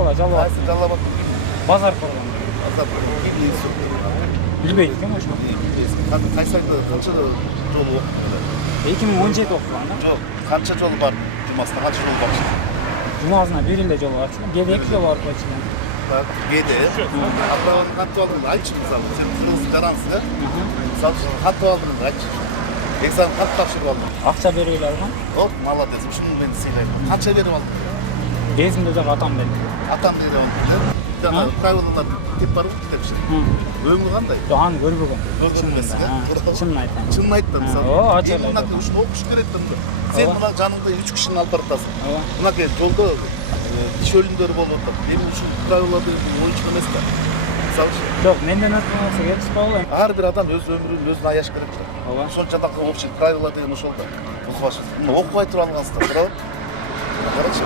бала жалап Кайсы жалап атты? базар коргон. Азап билбейсиз. Билбейт экен ошо. Кайсы айда канча жолу окудуң? 2017 окуган да. Жок, канча жолу бар? Жумасына канча жолу бар? Жумасына бир эле жолу барчу. Кээде 2 жолу барып калчу. Кээде. Атабаны кантип алдың? Айтчы мисалы, сен кыргыз жарансың, э? Мисалы үчүн кантип алдың? Айтчы. Экзамен кантип тапшырып алдың? Акча берип эле алгам. Оп, молодец. Ушуну мен сыйлайм. Канча берип алдың? Безимде жок атам берди. Атам берип алдың. Жана правилалар кеп барбы китепчи? Өңү кандай? Жок, аны көрбөгөм. Көргөн эмессиң, э? Чынын айтам. Чынын айт да мисалы. ачык Мына ушуну окуш керек да. Сен мына жаныңда 3 кишини алып баратасың. Мынакей жолдо иш өлүмдөр болуп атат. Эми ушул правилаларды боюнча эмес да. Мисалы Жок, менден өткөн болсо кетип калган. ар бир адам өз өмүрүн өзү аяш керек да. Ошончо да общий правила деген ошол да. Бузбашсыз. Окубай туруп алгансыздар, туурабы? Карачы.